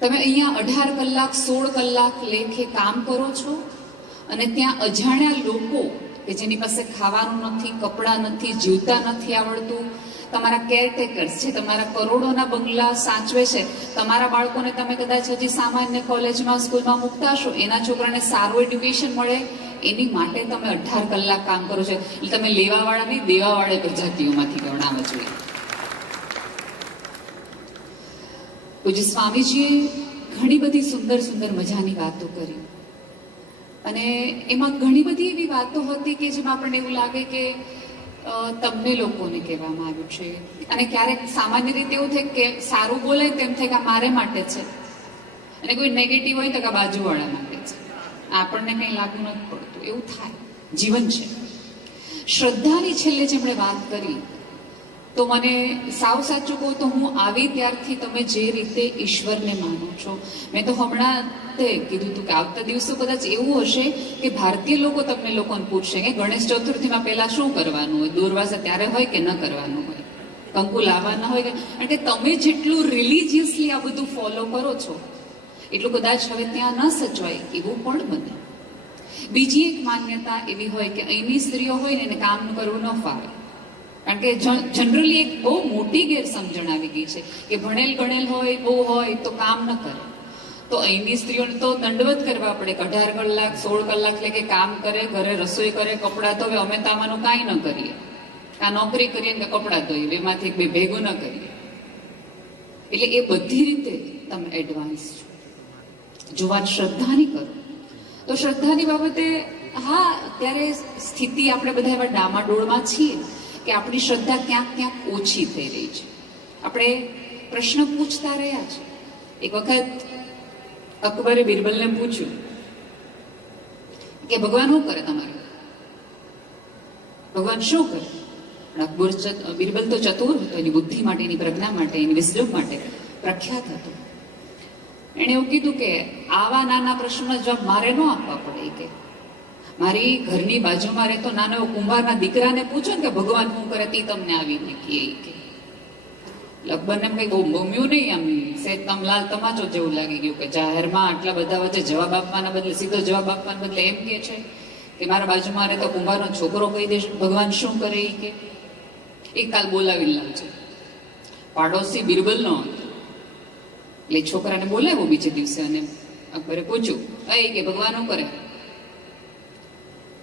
તમે અહીંયા 18 કલાક 16 કલાક લેખે કામ કરો છો અને ત્યાં અજાણ્યા લોકો કે જેની પાસે ખાવાનું નથી, કપડાં નથી, જીવતા નથી આવડતું, તમારા કેરટેકર્સ છે, તમારા કરોડોના બંગલા સાચવે છે, તમારા બાળકોને તમે કદાચ હજી સામાન્ય કોલેજમાં સ્કૂલમાં મૂકતા હશો, એના છોકરાને સારું એડ્યુકેશન મળે એની માટે તમે 18 કલાક કામ કરો છો. એટલે તમે લેવાવાળા નહીં, દેવાવાળા પ્રજાતિઓમાંથી ગણાવા જોઈએ. પૂજ્ય સ્વામીજીએ ઘણી બધી સુંદર સુંદર મજાની વાતો કરી અને એમાં ઘણી બધી એવી વાતો હતી કે જેમાં આપણને એવું લાગે કે તમને લોકોને કહેવામાં આવ્યું છે. અને ક્યારેક સામાન્ય રીતે એવું થાય કે સારું બોલે તેમ થાય કે આ મારે માટે છે, અને કોઈ નેગેટિવ હોય તો કે બાજુવાળા માટે છે, આપણને કંઈ લાગુ નથી પડતું, એવું થાય. જીવન છે. શ્રદ્ધાની છેલ્લે જેમણે વાત કરી તો મને સાવ સાચું કહું તો હું આવી ત્યારથી તમે જે રીતે ઈશ્વરને માનો છો, મેં તો હમણાં કીધું હતું કે આવતા દિવસો કદાચ એવું હશે કે ભારતીય લોકો તમને લોકોને પૂછશે કે ગણેશ ચતુર્થીમાં પહેલા શું કરવાનું હોય, દુર્વાસા ત્યારે હોય કે ન કરવાનું હોય, કંકુ લાવવાના હોય, કારણ કે તમે જેટલું રિલિજિયસલી આ બધું ફોલો કરો છો એટલું કદાચ હવે ત્યાં ન સચવાય એવું પણ બને. બીજી એક માન્યતા એવી હોય કે અહીંની સ્ત્રીઓ હોય ને એને કામ કરવું ન ફાવે, કારણ કે જનરલી એક બહુ મોટી ગેરસમજણ આવી ગઈ છે કે ભણેલ ગણેલ હોય, બહુ હોય તો કામ ન કરે. તો અહીંની સ્ત્રીઓને તો દંડવત કરવા પડે, 18 કલાક 16 કલાક લે કે કામ કરે, ઘરે રસોઈ કરે, કપડાં ધોવે. અમે તો આમાંનું કાંઈ ન કરીએ, આ નોકરી કરીએ ને કપડાં ધોઈએ, બેમાંથી બે ભેગું ન કરીએ. એટલે એ બધી રીતે તમે એડવાન્સ છો. જો વાત શ્રદ્ધાની કરો તો શ્રદ્ધાની બાબતે હા અત્યારે સ્થિતિ આપણે બધા એવા ડામાડોળમાં છીએ કે આપણી શ્રદ્ધા ક્યાંક ક્યાંક ઓછી થઈ રહી છે. આપણે પ્રશ્ન પૂછતા રહ્યા છે. એક વખત અકબરે બિરબલને પૂછ્યું કે ભગવાન શું કરે તમારે, ભગવાન શું કરે? બિરબલ તો ચતુર હતો, એની બુદ્ધિ માટે, એની પ્રજ્ઞા માટે, એની વિઝડમ માટે પ્રખ્યાત હતો. એણે એવું કીધું કે આવા નાના પ્રશ્નનો જવાબ મારે ન આપવા પડે, કે મારી ઘરની બાજુમાં રહેતો નાનો એવો કુંભારના દીકરાને પૂછો ને કે ભગવાન શું કરે તે તમને આવીને કહે. લગભગ એમ કઈ બહુ ગમ્યું નહીં, આમ સેજ તમલાલ તમાચો જેવું લાગી ગયું કે જાહેરમાં આટલા બધા વચ્ચે જવાબ આપવાના બદલે, સીધો જવાબ આપવાના બદલે એમ કે છે કે મારા બાજુમાં રહેતો કુંભારનો છોકરો કહી દેશે ભગવાન શું કરે એ કે. એક કાલ બોલાવી લાવજો. પાડોશી બિરબલનો હતો એટલે છોકરાને બોલાવ્યો બીજે દિવસે અને અકબરે પૂછ્યું કે ભગવાન શું કરે?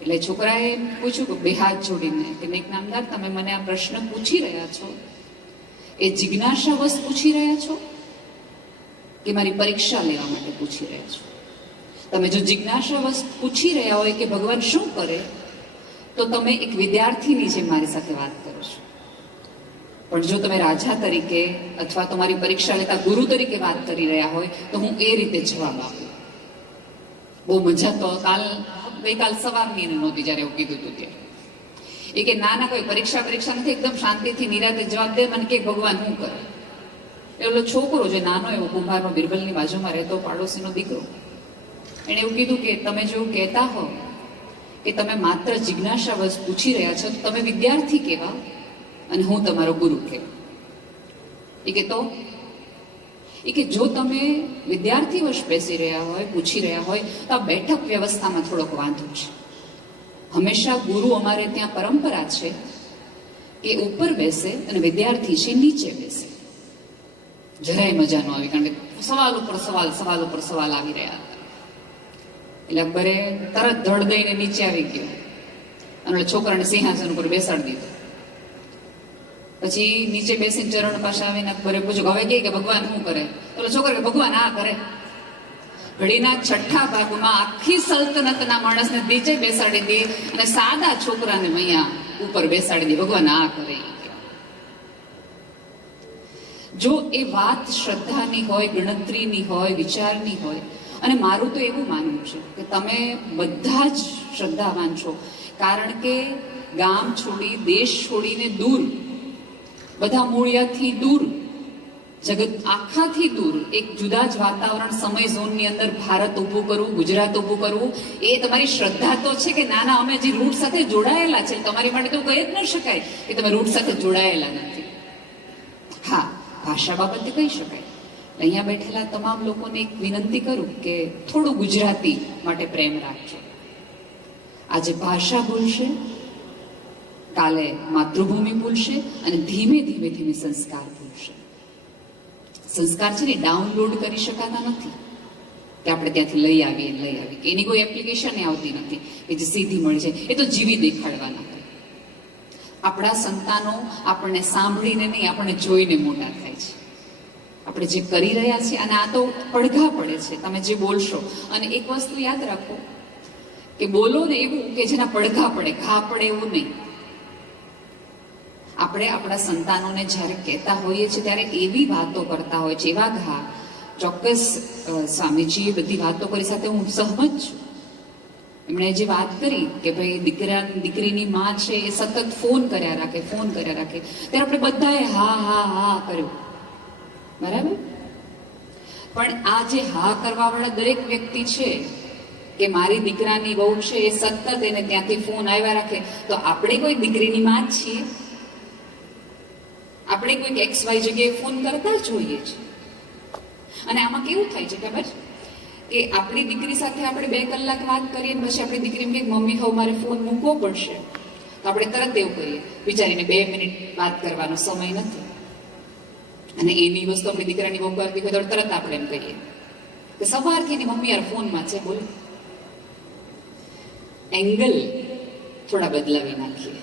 એટલે છોકરાએ પૂછ્યું કે બે હાથ જોડીને કે એક નામદાર, તમે મને આ પ્રશ્ન પૂછી રહ્યા છો એ જિજ્ઞાસાવશ પૂછી રહ્યા છો કે મારી પરીક્ષા લેવા માટે પૂછી રહ્યા છો? તમે જો જિજ્ઞાસાવશ પૂછી રહ્યા હોય કે ભગવાન શું કરે તો તમે એક વિદ્યાર્થીની જેમ મારી સાથે વાત કરો છો. પણ જો તમે રાજા તરીકે અથવા તમારી પરીક્ષા લેતા ગુરુ તરીકે વાત કરી રહ્યા હોય તો હું એ રીતે જવાબ આપું. બહુ મજા તો ગઈકાલ સવારની નહોતી જયારે એવું કીધું હતું ત્યારે. એ કે ના કોઈ પરીક્ષા નથી, એકદમ શાંતિથી નિરાતે જવાબ દે, મને કે ભગવાન શું કરે? એટલો છોકરો જે નાનો એવો કુંભારનો બિરબલની બાજુમાં રહેતો પાડોશીનો દીકરો, એને એવું કીધું કે તમે જો કહેતા હો કે તમે માત્ર જિજ્ઞાસાવશ પૂછી રહ્યા છો તો તમે વિદ્યાર્થી કહેવા અને હું તમારો ગુરુ કહેવા. એ કે જો તમે વિદ્યાર્થી વશ બેસી રહ્યા હોય, પૂછી રહ્યા હોય તો આ બેઠક વ્યવસ્થામાં થોડોક વાંધો છે. હંમેશા ગુરુ અમારે ત્યાં પરંપરા છે કે ઉપર બેસે અને વિદ્યાર્થી છે નીચે બેસે. જરાય મજા ન આવી, કારણ કે સવાલ ઉપર સવાલ આવી રહ્યા હતા. એટલે અકબરે તરત ધડ દઈને નીચે આવી ગયો અને છોકરાને સિંહાસન ઉપર બેસાડી દીધો. પછી નીચે બેસીને ચરણ પાસે આવીને અકબરે પૂછ્યું હવે કે ભગવાન શું કરે? તો છોકરા કે ભગવાન આ કરે. ઘડીના છઠ્ઠા ભાગમાં આખી સલ્તનતના માણસને નીચે બેસાડી દે અને સાદા છોકરાને અહીંયા ઉપર બેસાડી દે, ભગવાન આ કરે. જો એ વાત શ્રદ્ધાની હોય, ગણતરીની હોય, વિચારની હોય, અને મારું તો એવું માનવું છે કે તમે બધા જ શ્રદ્ધાવાન છો, કારણ કે ગામ છોડી, દેશ છોડીને દૂર, બધા મૂળિયાથી દૂર, જગત આખાથી દૂર એક જુદા જ વાતાવરણ, સમય ઝોનની અંદર ભારત ઊભું કરવું, ગુજરાત ઊભું કરવું, એ તમારી શ્રદ્ધા તો છે કે નાના અમે જે રૂટ સાથે જોડાયેલા છે. તમારી માટે તો કહી જ ન શકાય કે તમે રૂટ સાથે જોડાયેલા નથી. હા, ભાષા બાબતે કહી શકાય, અહીંયા બેઠેલા તમામ લોકોને એક વિનંતી કરું કે થોડું ગુજરાતી માટે પ્રેમ રાખજો. આજે ભાષા ભૂલશે, કાલે માતૃભૂમિ ભૂલશે અને ધીમે ધીમે ધીમે સંસ્કાર ભૂલશે. સંસ્કાર છે ને ડાઉનલોડ કરી શકાતા નથી કે આપણે ત્યાંથી લઈ આવીએ કે એની કોઈ એપ્લિકેશન આવતી નથી કે જે સીધી મળી જાય. એ તો જીવી દેખાડવાના હોય. આપણા સંતાનો આપણને સાંભળીને નહીં, આપણને જોઈને મોટા થાય છે. આપણે જે કરી રહ્યા છીએ, અને આ તો પડઘા પડે છે તમે જે બોલશો. અને એક વસ્તુ યાદ રાખો કે બોલો ને એવું કે જેના પડઘા પડે, ઘા પડે એવું નહીં. આપણે આપણા સંતાનોને જ્યારે કહેતા હોઈએ છીએ ત્યારે એવી વાતો કરતા હોય છે, એવા ઘા. ચોક્કસ સ્વામીજીએ બધી વાતો કરી સાથે હું સહમત છું. એમણે જે વાત કરી કે ભાઈ દીકરીની માં છે એ સતત ફોન કર્યા રાખે, ત્યારે આપણે બધાએ હા હા હા કર્યું, બરાબર. પણ આ જે હા કરવા વાળા દરેક વ્યક્તિ છે કે મારી દીકરાની વહુ છે એ સતત એને ત્યાંથી ફોન આવ્યા રાખે, તો આપણે કોઈ દીકરીની માં જ છીએ? આપણે કોઈક XY જગ્યાએ ફોન કરતા જ હોઈએ છીએ. અને આમાં કેવું થાય છે ખબર કે આપણી દીકરી સાથે આપણે 2 કલાક વાત કરીએ પછી આપણી દીકરી એમ કે મમ્મી હવે મારે ફોન મૂકવો પડશે, તો આપણે તરત એવું કરીએ, વિચારીને 2 મિનિટ વાત કરવાનો સમય નથી. અને એની વસ્તુ આપણી દીકરાની બહુ કરતી હોય તો તરત આપણે એમ કહીએ કે સવારથી એની મમ્મી યાર ફોનમાં છે, બોલો. એંગલ થોડા બદલાવી નાખીએ.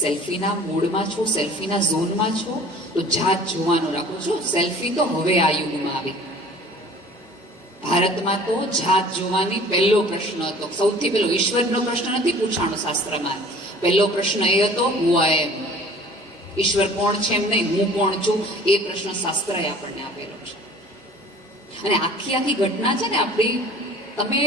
સેલ્ફીના મૂડમાં છો, સેલ્ફીના ઝોનમાં છો, તો જાત જોવાનું રાખો છો. સેલ્ફી તો હવે આ યુગમાં આવી. ભારતમાં તો જાત જોવાની પહેલો પ્રશ્ન હતો. સૌથી પહેલો ઈશ્વરનો પ્રશ્ન નથી પૂછાણો શાસ્ત્રમાં. પહેલો પ્રશ્ન એ હતો હુ આઈ એમ. ઈશ્વર કોણ છે એમ નહીં, હું કોણ છું એ પ્રશ્ન શાસ્ત્રએ આપણને આપેલો છે. અને આખી ઘટના છે ને આપણી, તમે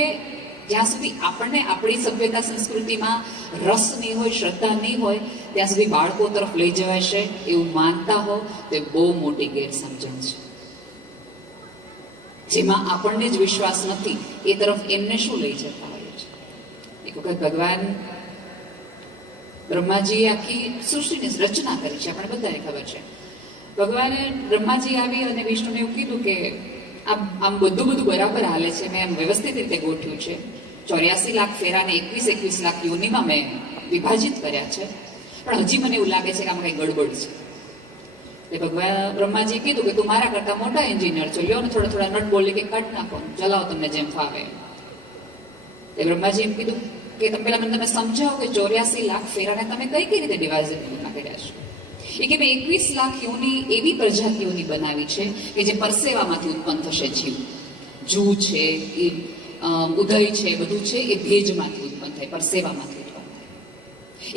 જ્યાં સુધી આપણને આપણી સભ્યતા સંસ્કૃતિમાં રસ નહીં હોય, શ્રદ્ધા નહીં હોય, ત્યાં સુધી બાળકો તરફ લઈ જવાશે એવું માનતા હો તો બહુ મોટી ગેરસમજણ છે. જેમાં આપણને જ વિશ્વાસ નથી એ તરફ એમને શું લઈ જતા હોય છે. એક વખત ભગવાન બ્રહ્માજીએ આખી સૃષ્ટિની રચના કરી છે, આપણે બધાને ખબર છે. ભગવાને બ્રહ્માજી આવી અને વિષ્ણુને એવું કીધું કે આમ બધું બરાબર હાલે છે, મેં આમ વ્યવસ્થિત રીતે ગોઠવ્યું છે. 84 લાખ ફેરાને 21 લાખ યોનિમાં મેં વિભાજિત કર્યા છે, પણ હજી મને એવું લાગે છે કે આમાં કઈ ગડબડ છે. એટલે ભગવાન બ્રહ્માજીએ કીધું કે તું મારા કરતા મોટા એન્જિનિયર છો, લ્યો ને થોડા નટ બોલી કે કાઢ નાખો, ચલાવો તમને જેમ ફાવે. એટલે બ્રહ્માજી એમ કીધું કે તમે પેલા મને સમજાવો કે 84 લાખ ફેરાને તમે કઈ રીતે ડિવાઇઝ કર્યા છો. એ કે મેં 21 લાખ યોની એવી પ્રજાતિઓની બનાવી છે કે જે પરસેવામાંથી ઉત્પન્ન થશે. જીવ, જૂ છે, એ ઉદય છે, બધું છે એ ભેજમાંથી ઉત્પન્ન થાય, પરસેવામાંથી ઉત્પન્ન થાય.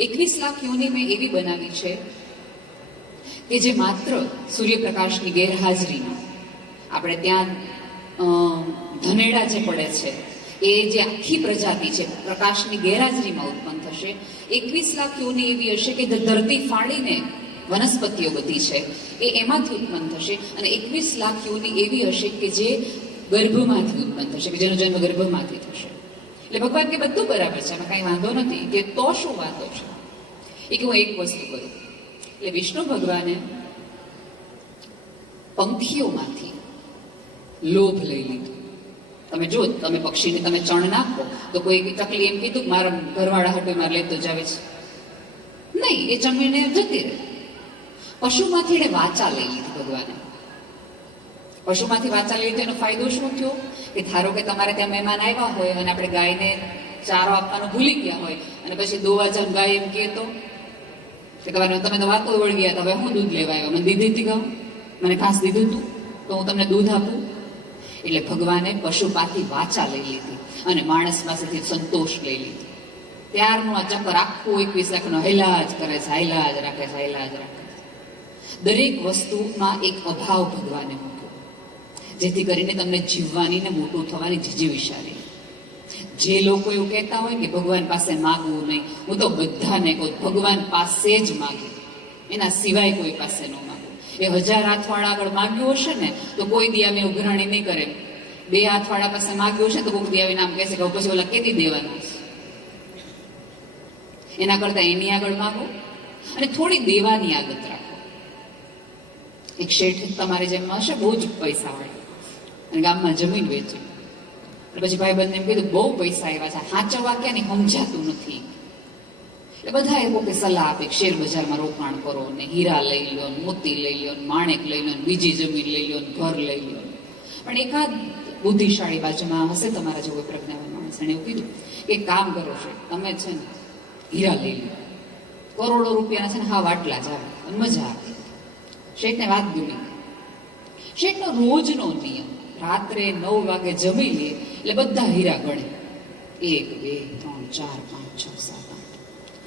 21 લાખ યોની મેં એવી બનાવી છે કે જે માત્ર સૂર્યપ્રકાશની ગેરહાજરીમાં, આપણે ત્યાં ધનેડા જે પડે છે એ જે આખી પ્રજાતિ છે પ્રકાશની ગેરહાજરીમાં ઉત્પન્ન થશે. 21 લાખ યોની એવી હશે કે ધરતી ફાડીને વનસ્પતિઓ બધી છે એ એમાંથી ઉત્પન્ન થશે. અને 21 લાખ યોની એવી હશે કે જે ગર્ભમાંથી ઉત્પન્ન થશે, કે જેનો જન્મ ગર્ભમાંથી થશે. એટલે ભગવાન કે બધું બરાબર છે, એમાં કઈ વાંધો નથી. કે તો શું વાંધો છે? એ કે હું એક વસ્તુ કરું. એટલે વિષ્ણુ ભગવાને પંખીઓમાંથી લોભ લઈ લીધું. તમે જો, તમે પક્ષીને તમે ચણ નાખો તો કોઈ ચકલી એમ કીધું મારા ઘરવાળા હટો મારે લેતો જ આવે છે નહીં, એ જમીને જતી રહે. પશુમાંથી એને વાચા લઈ લીધી ભગવાને. પશુમાંથી વાચા લઈ લીધી, એનો ફાયદો શું થયો કે ધારો કે તમારે ત્યાં મહેમાન આવ્યા હોય અને આપણે ગાયને ચારો આપવાનું ભૂલી ગયા હોય અને પછી દોવા જાણ ગાય એમ કહે તો કહેવાનું તમે તો વાતો વળગ્યા હતા, હવે હું દૂધ લેવા આવ્યો, મને દીધી હતી ગાઉં, મને ઘાસ દીધું હતું તો હું તમને દૂધ આપું. એટલે ભગવાને પશુપાથી વાચા લઈ લીધી અને માણસ પાસેથી સંતોષ લઈ લીધી. ત્યારનું આ ચક્કર આખું 21 લાખનો હેલા જ કરે છે, હેલા જ રાખે છે. દરેક વસ્તુમાં એક અભાવ ભગવાને મૂક્યો, જેથી કરીને તમને જીવવાની ને મોટું થવાની જીજીવિશાળી. જે લોકો એવું કહેતા હોય કે ભગવાન પાસે માગવું નહીં, હું તો બધાને કહું ભગવાન પાસે જ માગું, એના સિવાય કોઈ પાસે ન માગું. એ 1000 હાથવાળા આગળ માગ્યું હશે ને તો કોઈ દી અમે ઉઘરાણી નહીં કરે. 2 હાથવાળા પાસે માગ્યું હશે તો કોઈ દી આવીને આમ કહેશે કે પછી ઓલા કેદી દેવાના છે. એના કરતા એની આગળ માગો અને થોડી દેવાની આદત રાખો. એક શેઠ તમારે જેમ હશે બહુ જ પૈસા હોય અને ગામમાં જમીન વેચી, પછી ભાઈબંધને એમ કીધું બહુ પૈસા આવ્યા છે, હાચવવા ક્યાં નહીં સમજાતું નથી. એટલે બધા એ કોકે સલાહ આપે શેર બજારમાં રોકાણ કરો ને હીરા લઈ લો, મોતી લઈ લો, માણેક લઈ લો, બીજી જમીન લઈ લો, ઘર લઈ લો. પણ એકાદ બુદ્ધિશાળી બાજુમાં હશે તમારા જેવો પ્રજ્ઞાવાન માણસ, એને એવું કીધું કે કામ કરો છો તમે છે ને હીરા લઈ લો, કરોડો રૂપિયાના છે ને હા વાટલા જ આવે અને મજા આવે. શેઠને વાત ગમી. શેઠનો રોજનો નિયમ રાત્રે 9 વાગે જમી લે એટલે બધા હીરા ગણે, 1 2 3 4 5 6 7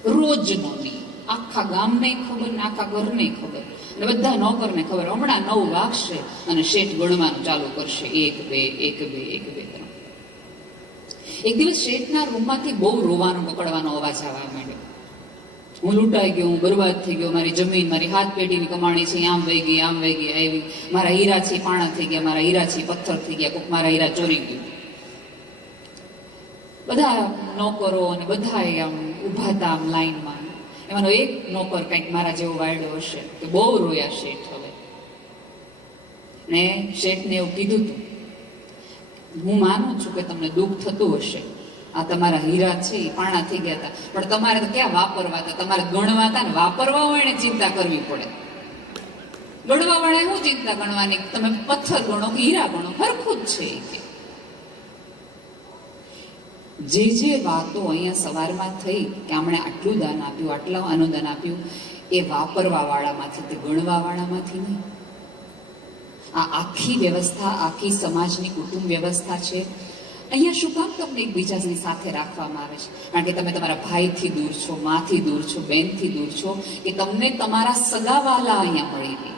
8 રોજનો નિયમ. આખા ગામને ખબર ને આખા ઘરને ખબર અને બધા નોકરને ખબર. હમણાં 9 વાગશે અને શેઠ ગણવાનું ચાલુ કરશે, 1 2 1 2 1 2 3. એક દિવસ શેઠના રૂમમાંથી બહુ રોવાનો પકડવાનો અવાજ આવવા માંડ્યો. હું લૂંટાઈ ગયો, હું બરબાદ થઈ ગયો, મારી જમીન, મારી હાથ પેઢીની કમાણી છે આમ વહી ગઈ, આમ વહી ગઈ, આવી મારા હીરા છે પાણા થઈ ગયા, મારા હીરા છે પથ્થર થઈ ગયા, કોક મારા હીરા ચોરી ગયું. બધા નોકરો અને બધા આમ ઉભા હતા આમ લાઈનમાં. એમાંનો એક નોકર કંઈક મારા જેવો વાયડો હશે કે બહુ રોયા શેઠ. હવે ને શેઠને એવું કીધું હતું, હું માનું છું કે તમને દુઃખ થતું હશે, આ તમારા હીરા છે એ પાણા થઈ ગયા હતા, પણ તમારે તો ક્યાં વાપરવા હતા, તમારે ગણવા હતા ને વાપરવા હોય ને ચિંતા કરવી પડે. ગણવા વાળા શું ચિંતા ગણવાની, તમે પથ્થર ગણો કે હીરા ગણો સરખું જ છે. જે વાતો અહીંયા સવારમાં થઈ કે આમણે આટલું દાન આપ્યું, આટલું અનુદાન આપ્યું, એ વાપરવા વાળામાંથી, તે ગણવા વાળામાંથી નહીં. આ આખી વ્યવસ્થા આખી સમાજની કુટુંબ વ્યવસ્થા છે. અહીંયા શું કામ તમને એકબીજાની સાથે રાખવામાં આવે છે? કારણ કે તમે તમારા ભાઈથી દૂર છો, માથી દૂર છો, બહેનથી દૂર છો, કે તમને તમારા સગાવાલા અહીંયા મળી રહે.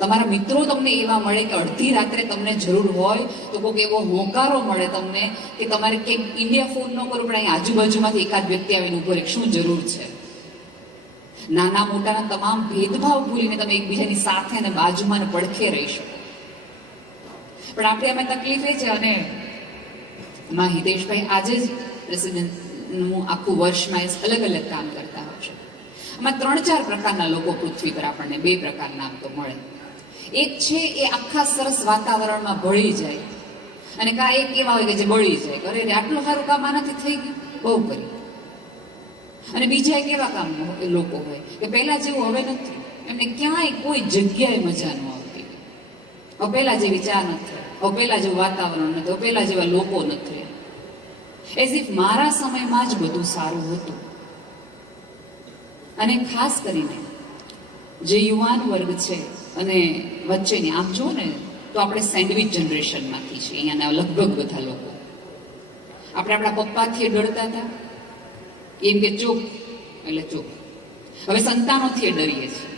તમારા મિત્રો તમને એવા મળે કે અડધી રાત્રે તમને જરૂર હોય તો કોઈક એવો હોંકારો મળે તમને કે તમારે કંઈક ઇન્ડિયા ફોન ન કરવું પડે, અહીં આજુબાજુમાંથી એકાદ વ્યક્તિ આવીને ઉભો રહે, શું જરૂર છે? નાના મોટાના તમામ ભેદભાવ ભૂલીને તમે એકબીજાની સાથે અને બાજુમાં ને પડખે રહી શકો. પણ આપણે એમાં તકલીફ એ છે, અને એમાં હિતેશભાઈ આજે જ પ્રેસિડેન્ટનું આખું વર્ષમાં અલગ અલગ કામ કરતા હોય છે. આમાં 3-4 પ્રકારના લોકો પૃથ્વી પર આપણને 2 પ્રકારના તો મળે. એક છે એ આખા સરસ વાતાવરણમાં ભળી જાય, અને કા એક એવા હોય કે જે બળી જાય, અરે આટલું સારું કામ આનાથી થઈ ગયું, બહુ કર્યું. અને બીજા એક એવા કામ લોકો હોય કે પહેલા જેવું હવે નથી, એમને ક્યાંય કોઈ જગ્યાએ મજા ન આવતી. હવે પહેલા જેવી ચા નથી, હવે પહેલા જેવું વાતાવરણ નથી, હવે પહેલા જેવા લોકો નથી. એઝ ઇફ મારા સમયમાં જ બધું સારું હતું. અને ખાસ કરીને જે યુવાન વર્ગ છે અને વચ્ચેની આમ જુઓ ને તો આપણે સેન્ડવિચ જનરેશનમાંથી છીએ અહીંયાના લગભગ બધા લોકો. આપણે આપણા પપ્પાથી ડરતા હતા, એમ કે ચૂપ એટલે ચૂપ. હવે સંતાનોથી ડરીએ છીએ.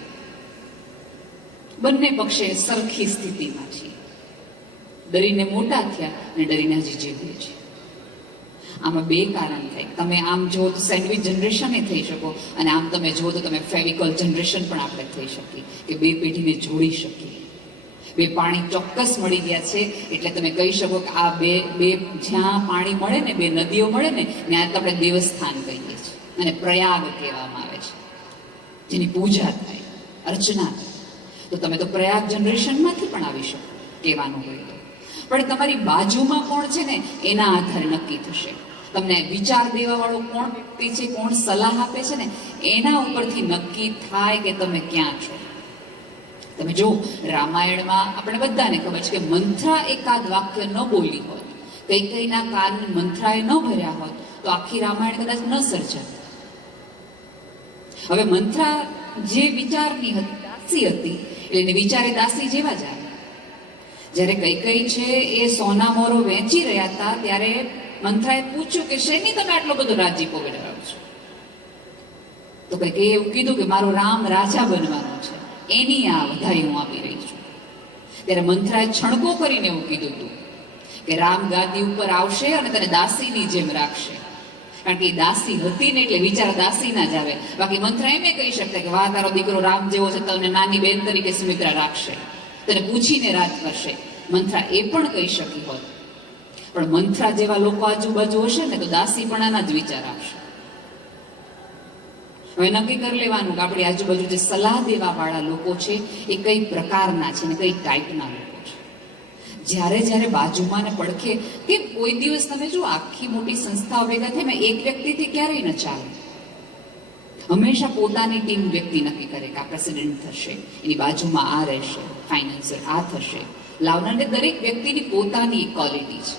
બંને પક્ષે સરખી સ્થિતિમાં છીએ. ડરીને મોટા થયા અને ડરીને હજી જીવીએ છીએ. આમાં 2 કારણ થાય. તમે આમ જુઓ તો સેન્ડવિચ જનરેશન થઈ શકો, અને આમ તમે જુઓ તો તમે ફેવિકોલ જનરેશન પણ આપણે થઈ શકીએ, કે 2 પેઢીને જોડી શકીએ. 2 પાણી ચોક્કસ મળી ગયા છે એટલે તમે કહી શકો કે આ બે જ્યાં પાણી મળે ને, 2 નદીઓ મળે ને, ત્યાં આપણે દેવસ્થાન કહીએ છીએ, અને પ્રયાગ કહેવામાં આવે છે, જેની પૂજા થાય, અર્ચના થાય. તો તમે તો પ્રયાગ જનરેશનમાંથી પણ આવી શકો કહેવાનું હોય તો. પણ તમારી બાજુમાં કોણ છે ને એના આધારે નક્કી થશે. તમને વિચાર દેવા વાળો કોણ વ્યક્તિ છે, કોણ સલાહ આપે છે ને, એના ઉપરથી નક્કી થાય કે તમે ક્યાં છો. તમે જો રામાયણમાં આપણે બધાને ખબર છે કે મંથરા એકાદ વાક્ય ન બોલી હોત, કૈકેયીના કાન મંથરાએ ન ભર્યા હોત તો આખી રામાયણ કદાચ ન સર્જાત. હવે મંથરા જે વિચારની દાસી હતી એટલે વિચારે દાસી જેવા જ આવે. જ્યારે કૈકેયી છે એ સોના મોરો વેચી રહ્યા હતા ત્યારે મંથરાએ પૂછ્યું કે શેની તમે આટલો બધો રાજીપો ધરાવો છો? તો કૈકેયીએ એવું કીધું કે મારો રામ રાજા બનવાનો છે, એની આ વધાઈ હું આપી રહી છું. ત્યારે મંથરાએ છણકો કરીને એવું કીધું હતું કે રામ ગાદી ઉપર આવશે અને તને દાસીની જેમ રાખશે. કારણ કે એ દાસી હતી ને એટલે વિચાર દાસીના જ આવે. બાકી મંથરા એમ કહી શકતા કે વાહ તારો દીકરો રામ જેવો છે, તને નાની બેન તરીકે સુમિત્રા રાખશે, તને પૂછીને રાજ કરશે. મંથરા એ પણ કહી શકી હોત. પણ મંથરા જેવા લોકો આજુબાજુ હશે ને તો દાસી પણ આના જ વિચાર આવશે. હવે નક્કી કરી લેવાનું કે આપણી આજુબાજુ જે સલાહ દેવા વાળા લોકો છે એ કઈ પ્રકારના છે ને કઈ ટાઈપના લોકો છે. જ્યારે જ્યારે બાજુમાં ને પડખે કે કોઈ દિવસ તમે જો આખી મોટી સંસ્થાઓ ભેગા થઈને એક વ્યક્તિથી ક્યારેય ન ચાલે. હંમેશા પોતાની ટીમ વ્યક્તિ નક્કી કરે કે આ પ્રેસિડેન્ટ થશે, એની બાજુમાં આ રહેશે, ફાઇનાન્સર આ થશે. લાવનારને દરેક વ્યક્તિની પોતાની ક્વોલિટી છે.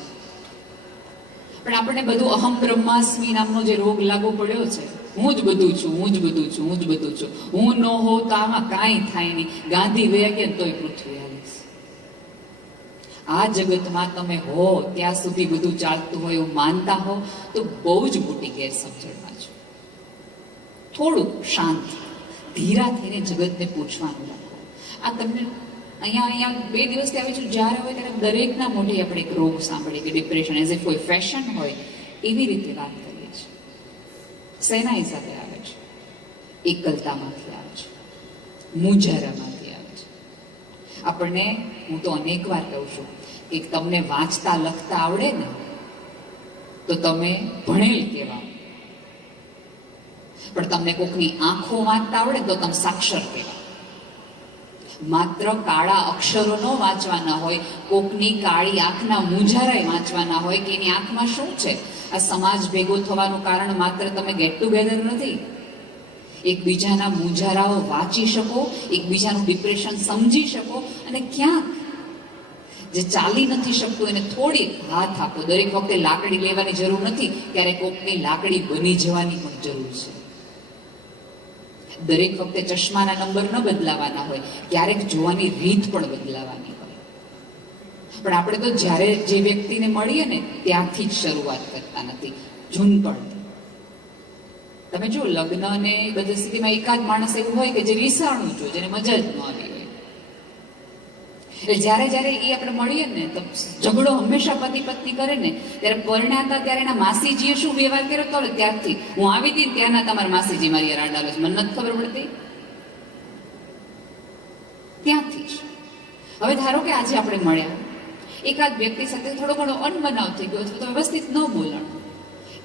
પણ આપણે બધું અહમ બ્રહ્માસ્મિ નામનો જે રોગ લાગુ પડ્યો છે, હું જ બધું છું, હું જ બધું છું, હું જ બધું છું, હું ન હોઉં તો આમાં કાંઈ થાય નહીં, ગાંધી વયા ગયા તોય પૃથ્વી હાલીશ. આ જગતમાં તમે હો ત્યાં સુધી બધું ચાલતું હોય એવું માનતા હો તો બહુ જ મોટી ગેરસમજણમાં છો. થોડું શાંત ધીરા થઈને જગતને પૂછવાનું રાખો. આ તમને અહીંયા 2 દિવસથી આવી છું, જ્યારે હોય ત્યારે દરેકના મોઢે આપણે એક રોગ સાંભળીએ કે ડિપ્રેશન, એઝ ઇફ કોઈ ફેશન હોય એવી રીતે વાત કરીએ છીએ. શેના હિસાબે આવે છે? એકલતામાંથી આવે છે, મૂંઝારામાંથી આવે છે. આપણને, હું તો અનેક વાર કહું છું કે તમને વાંચતા લખતા આવડે ને તો તમે ભણેલ કહેવાય, પણ તમને કોકની આંખો વાંચતા આવડે તો તમે સાક્ષર કહેવાય. માત્ર કાળા અક્ષરો ન વાંચવાના હોય, કોકની કાળી આંખના મૂંઝારાય વાંચવાના હોય કે એની આંખમાં શું છે. આ સમાજ ભેગો થવાનું કારણ માત્ર તમે ગેટ ટુગેધર નથી. એકબીજાના મૂંઝારાઓ વાંચી શકો, એકબીજાનું ડિપ્રેશન સમજી શકો, અને ક્યાંક જે ચાલી નથી શકતું એને થોડી હાથ આપો. દરેક વખતે લાકડી લેવાની જરૂર નથી, ત્યારે કોકની લાકડી બની જવાની પણ જરૂર છે. દરેક વખતે ચશ્માના નંબર ન બદલાવાના હોય, ક્યારેક જોવાની રીત પણ બદલાવાની હોય. પણ આપણે તો જ્યારે જે વ્યક્તિને મળીએ ને ત્યાંથી જ શરૂઆત કરતા નથી, ઝૂંપડ. તમે જો લગ્ન ને બધી સ્થિતિમાં એકાદ માણસ એવું હોય કે જે વિસાણું જો, જેને મજા જ ન આવી હોય. એટલે જ્યારે જ્યારે એ આપણે મળીએ ને તો ઝઘડો હંમેશા પતિ પત્ની કરે ને, ત્યારે પરણ્યા હતા ત્યારે એના માસીજીએ શું વ્યવહાર કર્યો હતો ને, ત્યારથી હું આવી હતી ત્યારના તમારા માસીજી મારી રાડાલો છે, મને નથી ખબર પડતી. ત્યાંથી જ. હવે ધારો કે આજે આપણે મળ્યા, એકાદ વ્યક્તિ સાથે થોડો ઘણો અનબનાવ થઈ ગયો અથવા તો વ્યવસ્થિત ન બોલણ,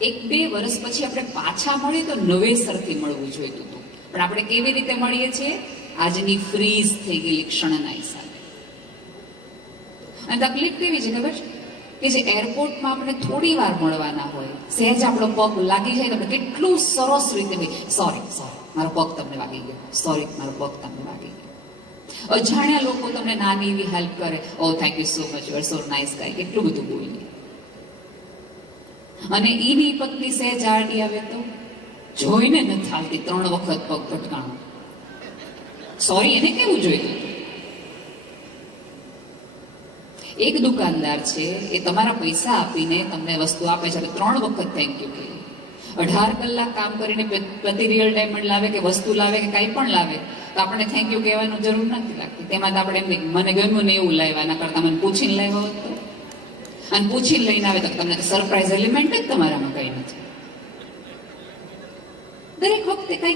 1-2 વર્ષ પછી આપણે પાછા મળીએ તો નવેસરથી મળવું જોઈતું હતું. પણ આપણે કેવી રીતે મળીએ છીએ? આજની ફ્રીઝ થઈ ગયેલી ક્ષણના હિસાબે. અને તકલીફ કેવી છે ખબર છે? કે જે એરપોર્ટમાં આપણે થોડી વાર મળવાના હોય, સહેજ આપણો પગ લાગી જાય તો આપણે કેટલું સરસ રીતે સોરી મારો પગ તમને વાગી ગયો, સોરી મારો પગ તમને વાગી ગયો. અજાણ્યા લોકો તમને નાની એવી હેલ્પ કરે, oh thank you so much, you are so nice guy, કેટલું બધું બોલીએ. અને એની પત્ની સહેજ આડી આવે તો જોઈને નથી હાલતી, 3 વખત પગ ભટકાણો. સોરી એને કેવું જોઈતું? એક દુકાનદાર છે, એ તમારા પૈસા આપીને તમને વસ્તુ આપે છે, 3 વખત થેન્ક યુ કહે. 18 કલાક કામ કરીને પ્રતિ રિયલ ડાયમંડ લાવે કે વસ્તુ લાવે કે કંઈ પણ લાવે તો આપણે થેન્ક યુ કહેવાનું જરૂર નથી લાગતી. તેમાં તો આપણે એમ મને ગમ્યું ને એવું લાવ્યા, એના કરતા મને પૂછીને લાવ્યો હોત તો, અને પૂછીને લઈને આવે તો તમને સરપ્રાઈઝ એલિમેન્ટ જ તમારામાં કંઈ નથી. દરેક વખતે કંઈક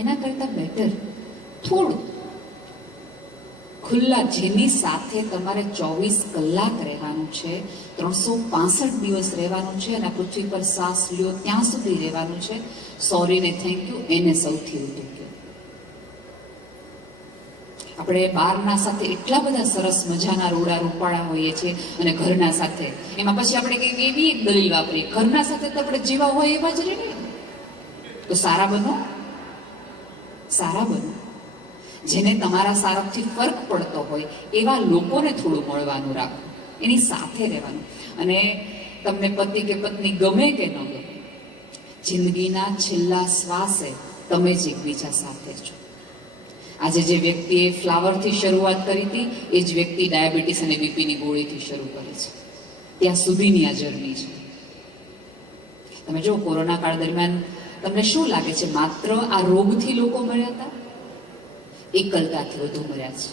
એના કરતા બેટર થોડું ખુલ્લા, જેની સાથે તમારે 24 કલાક રહેવાનું છે, 365 દિવસ રહેવાનું છે, અને પૃથ્વી પર શ્વાસ લ્યો ત્યાં સુધી રહેવાનું છે, સોરી ને થેન્ક યુ એને સૌથી વધુ કહો. આપણે બહારના સાથે એટલા બધા સરસ મજાના રોડા રૂપાળા હોઈએ છીએ, અને ઘરના સાથે એમાં પછી આપણે કંઈક એવી એક દલીલ વાપરીએ, ઘરના સાથે તો આપણે જેવા હોય એવા જ રહીએ. તો સારા બનો. જેને તમારા સારથી ફરક પડતો હોય એવા લોકોને થોડું મળવાનું રાખો, એની સાથે રહેવાનું. અને તમને પતિ કે પત્ની ગમે કે ન ગમે, જિંદગીના છેલ્લા શ્વાસે તમે જ એકબીજા સાથે છો. આજે જે વ્યક્તિએ ફ્લાવરથી શરૂઆત કરી હતી એ જ વ્યક્તિ ડાયાબિટીસ અને બીપીની ગોળીથી શરૂ કરે છે. ત્યાં સુધીની આ જર્ની છે. તમે જો કોરોના કાળ દરમિયાન તમને શું લાગે છે, માત્ર આ રોગથી લોકો મર્યા હતા? એકલતાથી વધુ મર્યા છે.